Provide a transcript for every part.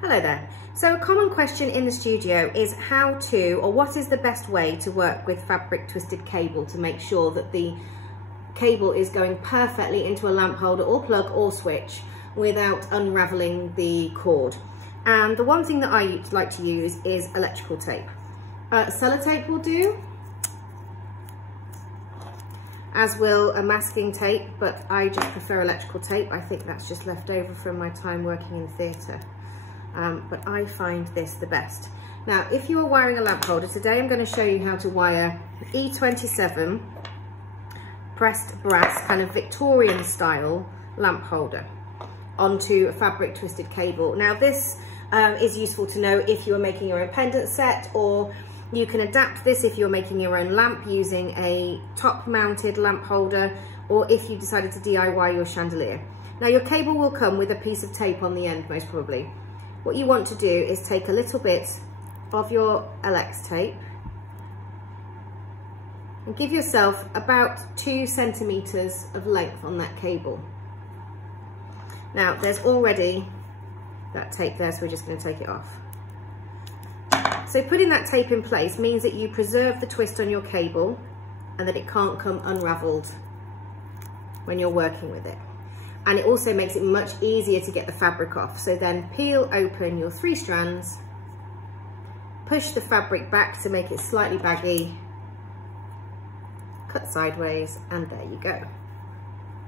Hello there. So a common question in the studio is how to, or what is the best way to work with fabric twisted cable to make sure that the cable is going perfectly into a lamp holder or plug or switch without unraveling the cord. And the one thing that I like to use is electrical tape. Sellotape will do, as will a masking tape, but I just prefer electrical tape. I think that's just left over from my time working in theatre. But I find this the best. Now, if you are wiring a lamp holder, today I'm going to show you how to wire E27 pressed brass, kind of Victorian style lamp holder onto a fabric twisted cable. Now this is useful to know if you are making your own pendant set, or you can adapt this if you're making your own lamp using a top mounted lamp holder, or if you decided to DIY your chandelier. Now your cable will come with a piece of tape on the end, most probably. What you want to do is take a little bit of your Elex tape and give yourself about 2 centimeters of length on that cable. Now there's already that tape there, so we're just going to take it off. So putting that tape in place means that you preserve the twist on your cable and that it can't come unraveled when you're working with it. And it also makes it much easier to get the fabric off. So then peel open your 3 strands, push the fabric back to make it slightly baggy, cut sideways, and there you go.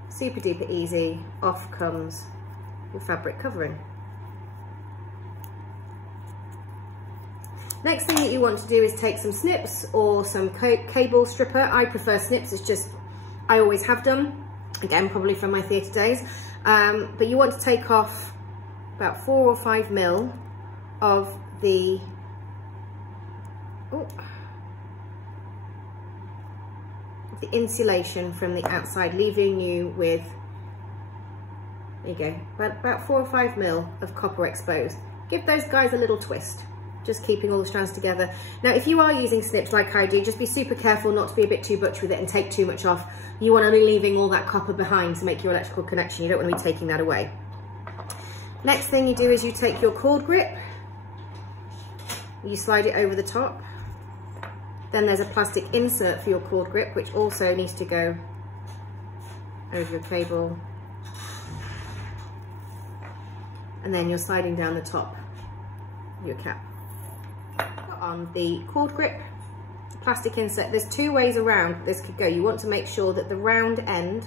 Super duper easy, off comes your fabric covering. Next thing that you want to do is take some snips or some cable stripper. I prefer snips, it's just, I always have done. Again, probably from my theatre days, but you want to take off about 4 or 5 mil of the insulation from the outside, leaving you with, there you go, about 4 or 5 mil of copper exposed. Give those guys a little twist, just keeping all the strands together. Now, if you are using snips like I do, just be super careful not to be a bit too butch with it and take too much off. You want to be leaving all that copper behind to make your electrical connection. You don't want to be taking that away. Next thing you do is you take your cord grip, you slide it over the top. Then there's a plastic insert for your cord grip, which also needs to go over your cable. And then you're sliding down the top of your cap. On the cord grip, plastic insert, there's 2 ways around this could go. You want to make sure that the round end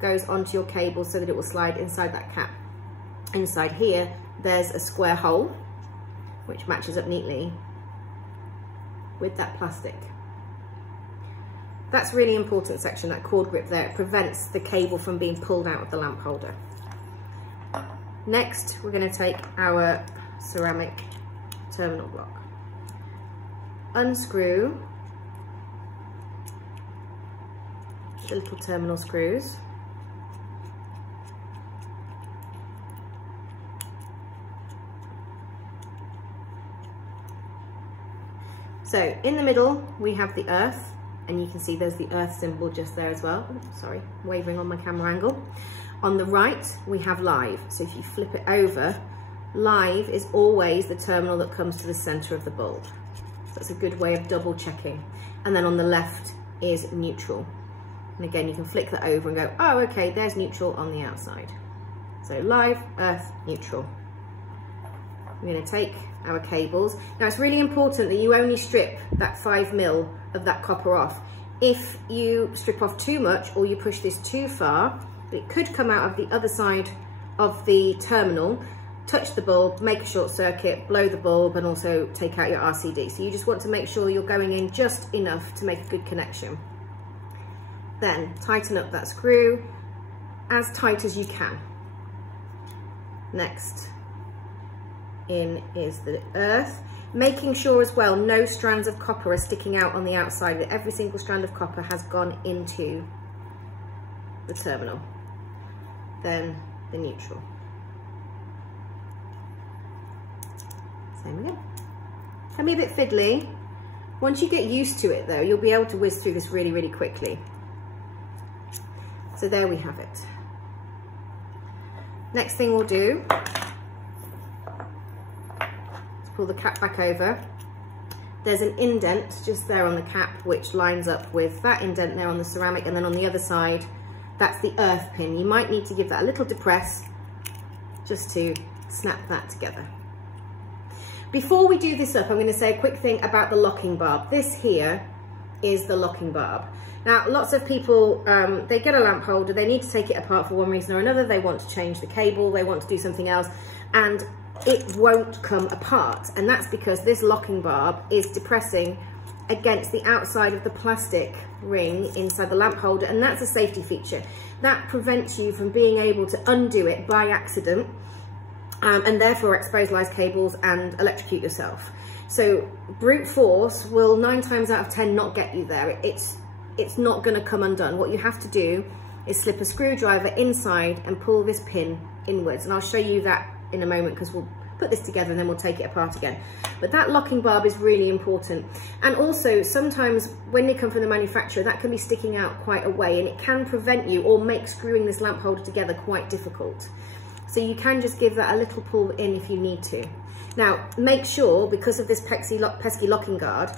goes onto your cable so that it will slide inside that cap. Inside here there's a square hole which matches up neatly with that plastic. That's really important section, that cord grip there. It prevents the cable from being pulled out of the lamp holder. Next we're going to take our ceramic terminal block, unscrew the little terminal screws, so in the middle we have the earth, and you can see there's the earth symbol just there as well. Oh, sorry, wavering on my camera angle. On the right we have live, so if you flip it over, live is always the terminal that comes to the center of the bulb. So that's a good way of double checking. And then on the left is neutral. And again, you can flick that over and go, oh, okay, there's neutral on the outside. So live, earth, neutral. We're going to take our cables. Now it's really important that you only strip that 5 mil of that copper off. If you strip off too much or you push this too far, it could come out of the other side of the terminal, touch the bulb, make a short circuit, blow the bulb, and also take out your RCD. So you just want to make sure you're going in just enough to make a good connection. Then tighten up that screw as tight as you can. Next in is the earth, making sure as well no strands of copper are sticking out on the outside, that every single strand of copper has gone into the terminal. Then the neutral. Same again. Can be a bit fiddly. Once you get used to it though, you'll be able to whiz through this really, really quickly. So there we have it. Next thing we'll do pull the cap back over. There's an indent just there on the cap, which lines up with that indent there on the ceramic, and then on the other side, that's the earth pin. You might need to give that a little depress just to snap that together. Before we do this up, I'm going to say a quick thing about the locking barb. This here is the locking barb. Now, lots of people, they get a lamp holder, they need to take it apart for one reason or another, they want to change the cable, they want to do something else, and it won't come apart. And that's because this locking barb is depressing against the outside of the plastic ring inside the lamp holder, and that's a safety feature. That prevents you from being able to undo it by accident, and therefore expose live cables and electrocute yourself. So brute force will 9 times out of 10 not get you there. It's not going to come undone. What you have to do is slip a screwdriver inside and pull this pin inwards, and I'll show you that in a moment because we'll put this together and then we'll take it apart again. But that locking barb is really important. And also sometimes when they come from the manufacturer, that can be sticking out quite a way, and it can prevent you or make screwing this lamp holder together quite difficult. So you can just give that a little pull in if you need to. Now make sure, because of this pesky locking guard,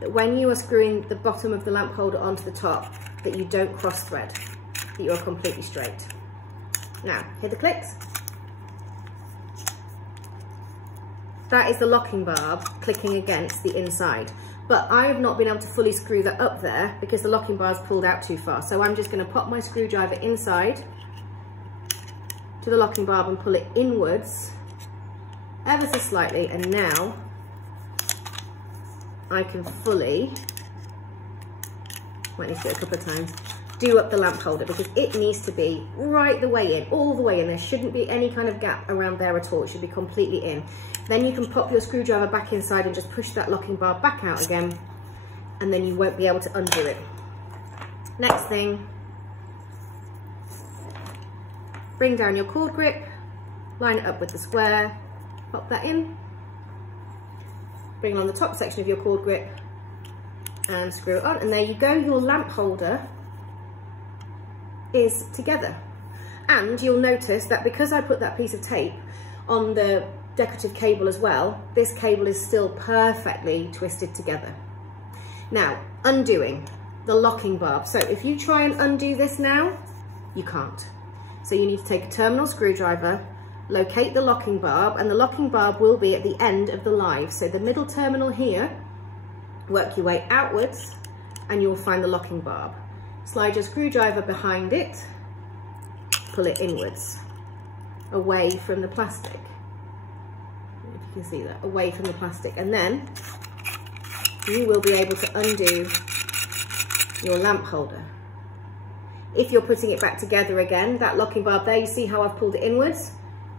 that when you are screwing the bottom of the lamp holder onto the top, that you don't cross thread, that you are completely straight. Now, hear the clicks? That is the locking barb clicking against the inside. But I have not been able to fully screw that up there because the locking bar is pulled out too far. So I'm just going to pop my screwdriver inside to the locking barb and pull it inwards ever so slightly, and now I can fully, might need to do it a couple of times, do up the lamp holder, because it needs to be right the way in, all the way in. There shouldn't be any kind of gap around there at all. It should be completely in. Then you can pop your screwdriver back inside and just push that locking bar back out again, and then you won't be able to undo it. Next thing, bring down your cord grip, line it up with the square, pop that in, bring on the top section of your cord grip and screw it on, and there you go, your lamp holder is together. And you'll notice that because I put that piece of tape on the decorative cable as well, this cable is still perfectly twisted together. Now, undoing the locking barb. So if you try and undo this now, you can't. So you need to take a terminal screwdriver, locate the locking barb, and the locking barb will be at the end of the live. So the middle terminal here, work your way outwards and you'll find the locking barb. Slide your screwdriver behind it, pull it inwards, away from the plastic. If you can see that, away from the plastic. And then you will be able to undo your lamp holder. If you're putting it back together again, that locking barb there, you see how I've pulled it inwards?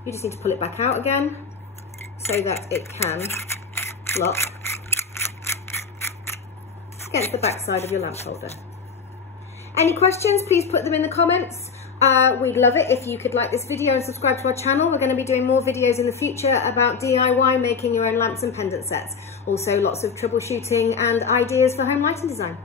You just need to pull it back out again so that it can lock against the back side of your lamp holder. Any questions, please put them in the comments. We'd love it if you could like this video and subscribe to our channel. We're going to be doing more videos in the future about DIY, making your own lamps and pendant sets. Also lots of troubleshooting and ideas for home lighting design.